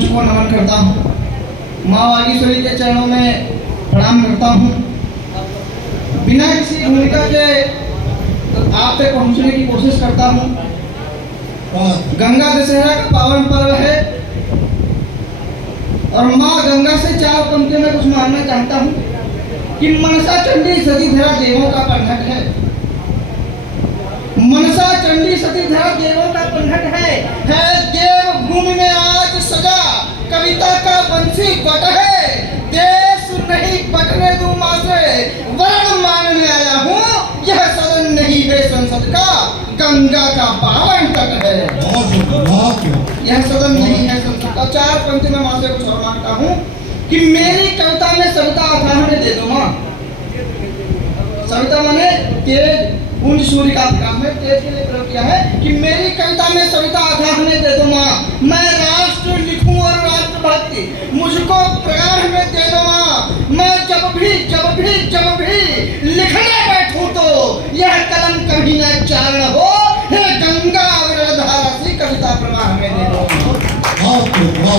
मंच को नमन करता हूँ। माँ वागीश्वरी के चरणों में प्रणाम करता हूँ। बिना किसी भूमिका के आप तक पहुँचने की कोशिश करता हूँ। गंगा दशहरा का पावन पर्व है और माँ गंगा से चार पंक्तियों में कुछ मानना चाहता हूँ कि मनसा चंडी सती धरा देवों का पंथक है। मनसा चंडी सती धरा देवों का पंथक है देव भूमि में आज सजा कविता का बंसी बट है। देश नहीं बटने दूं मां से वरण मांगने आया हूँ। यह सदन नहीं है संसद का गंगा का पावन तट है। यह सदन नहीं है संसद का। चार पंक्ति में मां से कुछ और मांगता हूँ कि मेरी कविता में सविता अथाह में दे दो मां। सविता माने तेज उन सूर्य का प्रकाश में तेज के लिए प्रयोग किया है कि मेरी कविता में सविता अथाह में दे दो मां। मैं राष्ट्र लिखूं और राष्ट्रभक्ति मुझको प्राण में दे दो मां। मैं जब भी लिखने बैठूं तो यह कलम कभी न चारण हो। हे गंगा विरल धारा सी कविता प्रवाह में दे दो।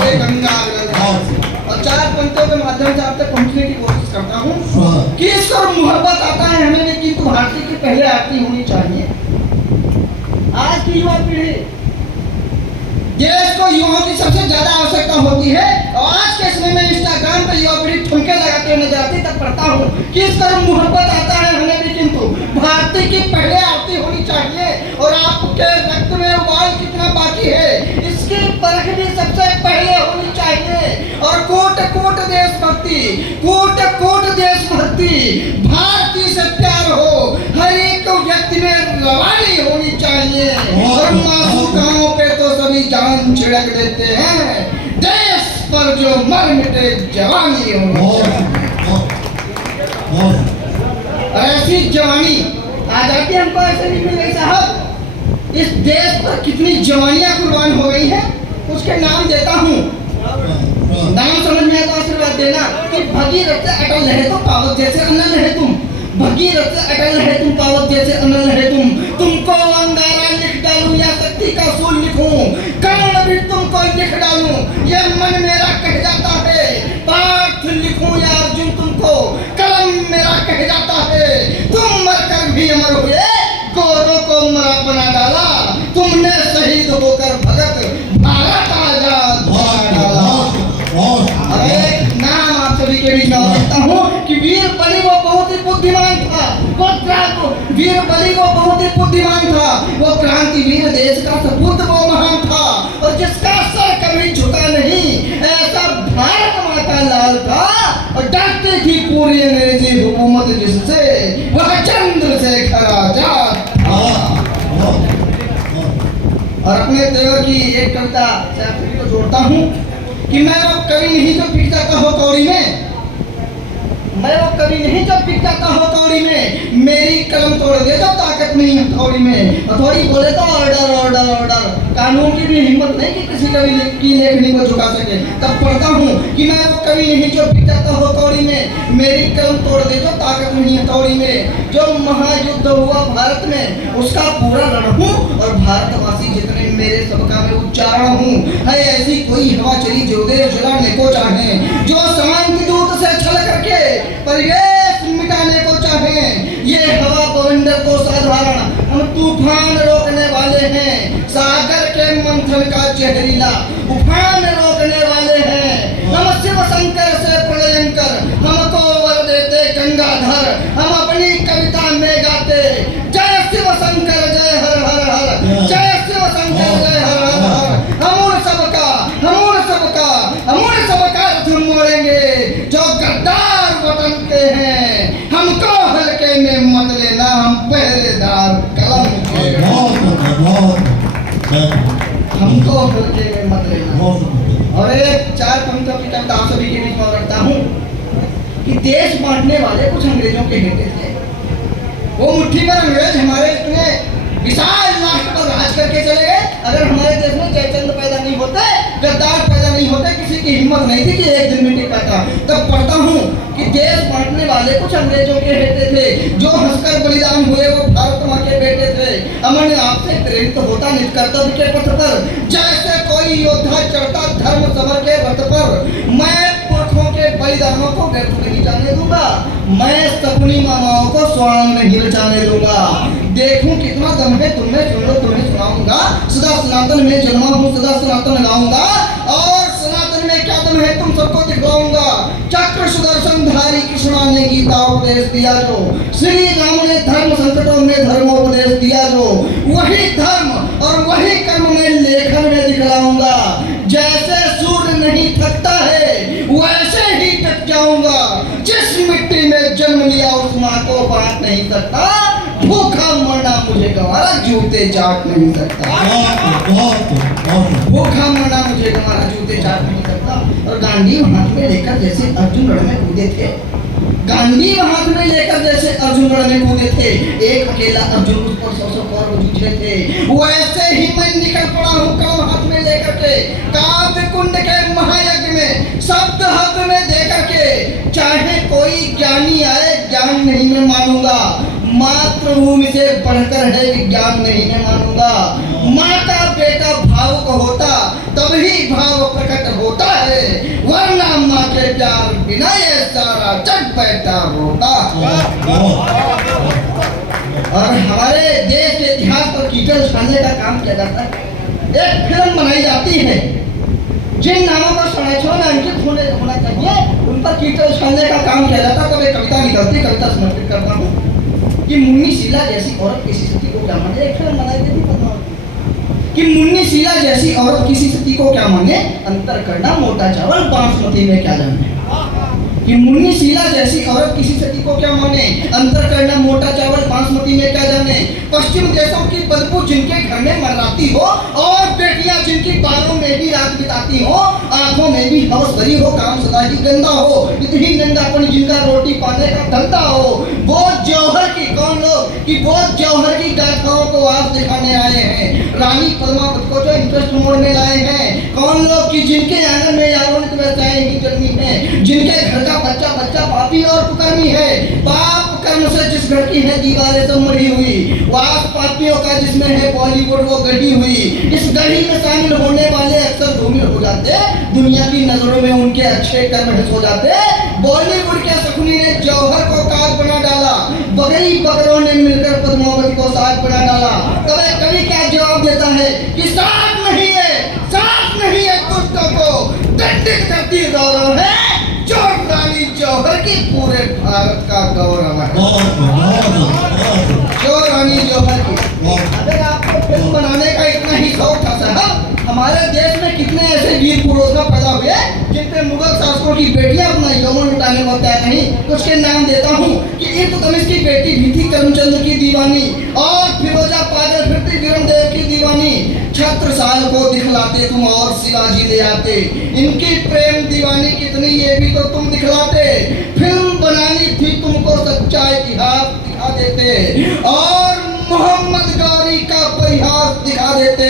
हे गंगा विरल धारा। और चार पंक्तियों के माध्यम से आप तक पहुंचने की कोशिश करता हूँ कि इसको मोहब्बत आता है हमें, लेकिन तो भारती की पहले आरती होनी चाहिए। आज की युवा पीढ़ी देश को युवाओं की सबसे ज्यादा आवश्यकता होती है और आज के समय में इंस्टाग्राम पे युवा पीढ़ी ठुमके लगाते नजर आती। तब पढ़ता हूँ कि इस तरह मोहब्बत आता है हमें भी, किंतु भारती की पहले आरती होनी चाहिए। और आपके रक्त में उबाल कितना बाकी है इसकी परख भी सबसे पहले होनी चाहिए। और कोट कोट देशभक्ति भारती से प्यार हो हर एक व्यक्ति में रवानी होनी चाहिए। और मासूकाओं पे तो सभी जान छिड़क देते हैं, देश पर जो मर मिटे जवानी होनी चाहिए। ऐसी जवानी आजादी हमको ऐसे नहीं मिल गई साहब। इस देश पर कितनी जवानियां कुर्बान हो गई है उसके नाम देता हूँ। नाम समझ में आता आशीर्वाद देना कि भगीरथ से अटल रहे तो पावक जैसे अनल है तुम। भगीरथ से अटल है तुम, पावक जैसे अनल है तुम। तुमको अंगारा लिख डालूं या शक्ति का सूल लिखूं, कर्ण भी तुमको लिख डालूं ये मन मेरा कह जाता है। पाठ लिखूं या अर्जुन तुमको कलम मेरा कह जाता है। तुम मरकर भी अमर हुए गोरों को मरा बना डाला। तुमने शहीद होकर भगत भारत आजाद बना डाला। और एक नाम आप सभी के बीच में रखता हूँ कि वीर बलि वो बहुत ही बुद्धिमान था। वीर बलि वो बहुत ही बुद्धिमान था। वो क्रांतिवीर देश का सपूत वो महान था और जिसका सर कभी झुका नहीं ऐसा भारत माता लाल था। और डरती थी पूरी अंग्रेजी हुकूमत जिससे वह चंद्रशेखर आजाद था। और अपने देवर की एक कविता से आप सभी को जोड़ता हूँ कि मैं वो कवि नहीं जो पिट जाता हो कौड़ी में। मैं वो कवि नहीं जो पिट जाता हो कौड़ी में। मेरी कलम तोड़ दे तो ताकत नहीं हथौड़ी में। हथौड़ी बोले तो ऑर्डर ऑर्डर ऑर्डर। कानून की भी हिम्मत नहीं कि किसी कवि की लेखनी को झुका सके। तब पढ़ता हूँ कि मैं वो कवि नहीं जो पिट जाता हो कौड़ी में। मेरी कलम तोड़ दे तो ताकत नहीं हथौड़ी में। जो महायुद्ध हुआ भारत में उसका पूरा रण हूँ और भारतवासी जितने मेरे सबका मैं उच्चारण हूँ। है ऐसी कोई हवा चली जो देश जलाने को चाहे, जो शांति दूत से छल करके परिवेश मिटाने को चाहे। ये हवा बवंडर को साधारण हम तूफान रोकने वाले हैं। सागर के मंथन का जहरीला उफान रोकने वाले हैं। हम शिव शंकर से प्रलयंकर हमको वर देते गंगाधर। हम अपनी कविता में गाते जय शिव शंकर जय हर हर हर, जय शिव शंकर जय हर हर हर। हम उन सबका तुम मोड़ेंगे जो गद्दार वतन के हैं। हमको हल्के में मत लेना, हम पहरेदार कलम के। हमको हल्के में मत लेना। और एक चार पंक्तियों की कविता आप सभी के बीच में रखता हूँ कि देश बांटने वाले कुछ अंग्रेजों के बेटे थे। वो मुट्ठी पर अंग्रेज हमारे इतने विशाल राष्ट्र पर राज करके चले गए। अगर हमारे देश में जयचंद पैदा नहीं होते, गद्दार पैदा नहीं होते, किसी की हिम्मत नहीं थी कि एक दिन में टिक पाता। तब पढ़ता हूँ कि देश बांटने वाले कुछ अंग्रेजों के बेटे थे। जो हंसकर बलिदान हुए वो भारत माँ के बेटे थे। अमन आपसे प्रेरित होता निज कर्तव्य के पथ पर। जैसे कोई योद्धा चढ़ता धर्म सबर के रथ पर। मैं पुरखों के बलिदानों को व्यर्थ नहीं जाने दूंगा। मैं सपनी मामाओं को स्वांग नहीं रचाने दूंगा। देखूं कितना दम है तुमने, सुन लो तुम्हें सुनाऊंगा। सदा सनातन में जन्मा हूँ, सदा सनातन गाऊंगा, और सनातन में क्या दम है तुम सबको दिखलाऊंगा। चक्र सुदर्शन धारी कृष्णा ने गीता उपदेश दिया जो, श्री राम ने धर्म संकटों में धर्मोपदेश दिया जो, वही धर्म और वही कर्म मैं लेखन में दिखलाऊंगा। जैसे सूर्य नहीं थकता है वैसे ही थक जाऊंगा। जिस मिट्टी में जन्म लिया उस माँ को बांट नहीं सकता। भूखा मरना मुझे गंवारा, जूते चाट नहीं सकता। भूखा मरना मुझे गंवारा, जूते चाट नहीं सकता। और गांधी हाथ में लेकर जैसे अर्जुन रण में कूदे थे, गांधी हाथ में लेकर जैसे अर्जुन रण में कूदे थे, एक अकेला अर्जुन उस पर 100 कौरव जूझ रहे थे, वैसे ही मैं निकल पड़ा हूँ कलम हाथ में लेकर के, काव्य कुंड के महायज्ञ में शब्द हाथ में देकर के। चाहे कोई ज्ञानी आए ज्ञान नहीं मैं मानूंगा, मातृभूमि से बढ़कर है विज्ञान नहीं मैं मानूंगा। माँ का बेटा भावुक होता तभी भाव प्रकट होता है, वरना माँ के प्यार बिना ये सारा जग बैठा होता। और हमारे देश के इतिहास पर कीचड़ उछालने का काम किया जाता है। एक फिल्म बनाई जाती है, जिन नामों पर संरक्षण अंकित होना चाहिए उन पर कीचड़ उछालने का काम किया जाता है। तो एक कविता निकलती, कविता समर्पित करता हूँ कि मुन्नी शीला जैसी औरत किसी सती को क्या माने। एक फिल्म बनाई गई थी कि मुन्नी शीला जैसी औरत किसी सती को क्या माने, अंतर करना मोटा चावल बासमती में क्या जाने। कि मुन्नी शीला जैसी औरत किसी सती को क्या माने, अंतर करना मोटा चावल बासमती में क्या जाने। पश्चिम देशों की बदबू जिनके घर में मर्राती हो, और बेटियां जिनकी बालों में भी रात बिताती हो, आंखों में भी हवस भरी हो, काम सदा ही गंदा हो, इतनी नंगापन जिनका रोटी पाने का धंधा हो, वो जौहर की कौन लोग कि वो जौहर की गाथाओं को आप दिखाने आए हैं। रानी पद्मावत को जो इंटरेस्ट मोड में लाए हैं कौन लोग कि जिनके आंगन में यारों ने व्यवसाय ही जन्मी है, जिनके घर का बच्चा बच्चा पापी और कुकर्मी है। पाप कर्म से जिस घर की है दीवारें सब मढ़ी हुई, वास पापियों का जिसमें है बॉलीवुड वो गढ़ी हुई। इस गढ़ी में शामिल होने वाले अक्सर धूमिल हो जाते, दुनिया की नजरों में उनके अच्छे कर्म हिस हो जाते। बॉलीवुड के शकुनी ने जौहर को काग बना डाला, बगई बकरों ने मिलकर पद्मावती को साग बना डाला। तब कवि क्या जवाब देता है कि साग नहीं है, साग नहीं है, दुष्टों को दंडित करती गौरव है। जो रानी जौहर की पूरे भारत का गौरव है, जो रानी जौहर की। अगर आपको फिल्म बनाने का इतना ही शौक था साहब, हमारे देश में कितने ऐसे वीर पुरुष पैदा हुए जिन पे मुगल शासकों की बेटियां अपना यौवन लुटाने को तैयार नहीं। कुछ के नाम देता हूँ कि इल्तुतमिश की बेटी भी थी करमचंद की दीवानी, और फिरोजा पागल फिरती वीरमदेव की दीवानी। छत्रसाल को दिखलाते तुम और शिवाजी ले आते, इनकी प्रेम दीवानी कितनी ये भी तो तुम दिखलाते। फिल्म बनानी थी तुमको सच्चा इतिहास दिखा देते, और मोहम्मद गौरी का परिहास दिखा देते।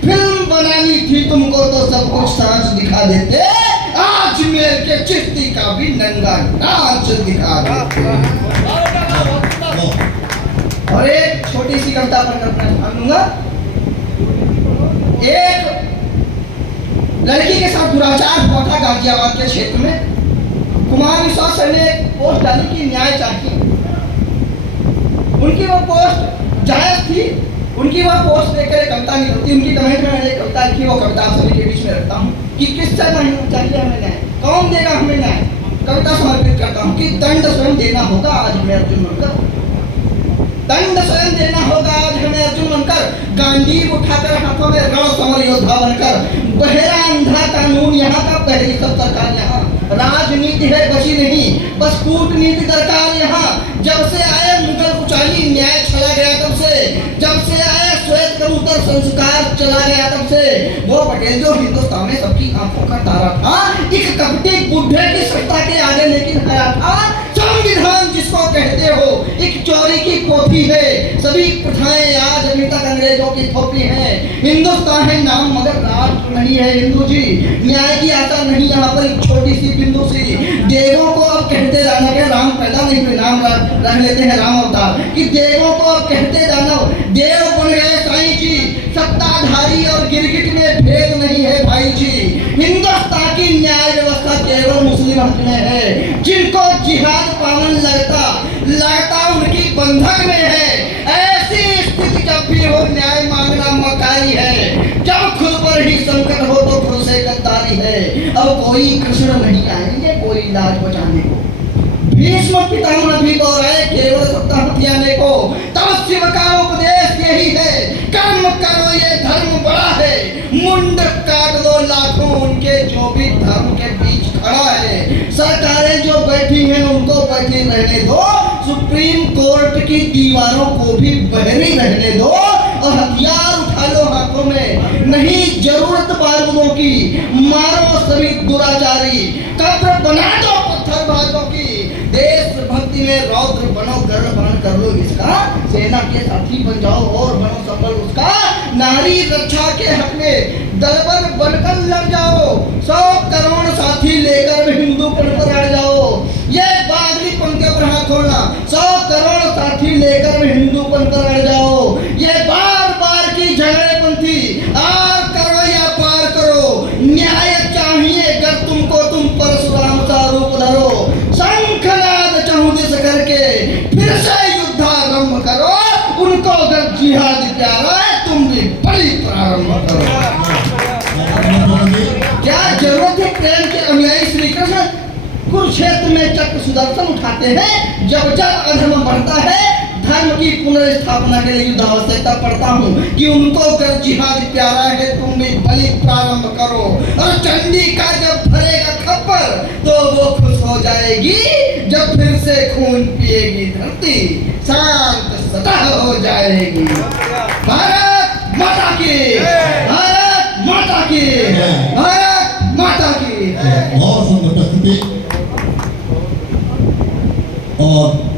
फिल्म बनानी थी तुमको तो सब कुछ सांच दिखा देते, आज मेरे के चिश्ती का भी नंगा नाच दिखा देते। और एक छोटी सी कविता पढ़कर मानूंगा। एक लड़की के साथ दुराचार हुआ था गाजियाबाद के क्षेत्र में। कुमार विश्वास सर ने एक पोस्ट डाली कि न्याय चाहिए। उनकी वो पोस्ट जायज थी, उनकी वह पोस्ट देखकर एक कविता निकलती। उनकी कमेंट में मैंने एक कविता लिखी, वो कविता आप सभी के बीच में रखता हूँ कि किससे चाहिए हमें न्याय, कौन देगा हमें न्याय। कविता समर्पित करता हूँ कि दंड स्वयं देना होगा आज हमें अर्जुन बनकर, दंड स्वयं देना होगा आज हमें अर्जुन बनकर। गांधी उठाकर हाथों में रण समर योद्धा बनकर, बहेरा अंधा कानून यहाँ का पहली सब सरकार यहाँ। राजनीति है बची नहीं, बस कूटनीति दरकार यहाँ। जब से आए मुगल कुचाली न्याय चला गया तब से, जब से आए श्वेत कबूतर संस्कार चला गया तब से। वो पटेल जो हिंदुस्तान में सबकी आंखों का तारा था, एक कपटी बुढ़े की सत्ता के आगे लेकिन हरा था। संविधान जिसको कहते हो एक चोरी की पोथी है, सभी प्रथाएं आज अभी तक अंग्रेजों की थोपी है। हिंदुस्तान है नाम मगर राष्ट्र नहीं है हिंदू जी। न्याय की आशा नहीं यहाँ पर एक छोटी सी बिंदु सी। देवों को अब कहते जाना के राम पैदा नहीं हुए, नाम रख लेते हैं राम अवतार कि देवों को अब कहते जाना देव बन गए साईं जी। सत्ताधारी और गिरगिट में भेद नहीं है भाई जी। हिंदुस्तान की न्याय व्यवस्था केवल मुस्लिम हक में है। जिनको जिहाद पावन लगता उनकी बंधक में है। ऐसी स्थिति जब भी हो न्याय मांगना मकारी है। जब खुद पर ही संकट हो तो खुद से गद्दारी है। अब कोई कृष्ण नहीं आएंगे कोई लाज बचाने को। भीष्म पितामह भी दोहराए केवल सत्ता हथियाने को। तब शिव का उपदेश यही है, कर्म करो ये धर्म बड़ा है। मुंड काट दो लाखों उनके जो भी धर्म के बीच खड़ा है। सरकारें जो बैठी हैं उनको बैठी रहने दो। सुप्रीम कोर्ट की दीवारों को भी बहरी रहने दो। और हथियार उठा लो हाथों में, नहीं जरूरत बारूदों की। मारो सभी दुराचारी, कब्र बना दो पत्थरबाजों की। देशभक्ति में रौद्र बनो, गर्ववान कर लो इसका। सेना के साथी बन जाओ और बनो संबल उसका। नारी रक्षा के हक में दलबर बनकर लड़ जाओ। 100 करोड़ साथी लेकर हिंदूपन पर अड़ जाओ। ये बागली पंक्तियों पर हाथ खोलना। 100 करोड़ साथी लेकर हिंदूपन पर अड़ जाओ। ये बार बार की झगड़ेपंथी आर करो या पार करो। न्याय चाहिए अगर तुमको, तुम परशुराम का रूप धरो। शंखनाद चहुदिश करके फिर से युद्धारंभ करो। उनको अगर जिहाद प्यारा है तुम भी बड़ी प्रारंभ करो। क्या जरूरत है प्रेम के अनुयायी श्री कृष्ण कुरुक्षेत्र में चक्र सुदर्शन उठाते हैं। जब जब अधर्म बढ़ता है धर्म की पुनर्स्थापना के लिए युद्ध आवश्यकता पड़ता हूँ कि उनको अगर जिहाद प्यारा है तुम भी बलि प्रारंभ करो। और चंडी का जब भरेगा खप्पर तो वो खुश हो जाएगी जब फिर से खून पिएगी धरती, शांत सतह हो जाएगी। भारत माता की, भारत माता की, भारत माता की। और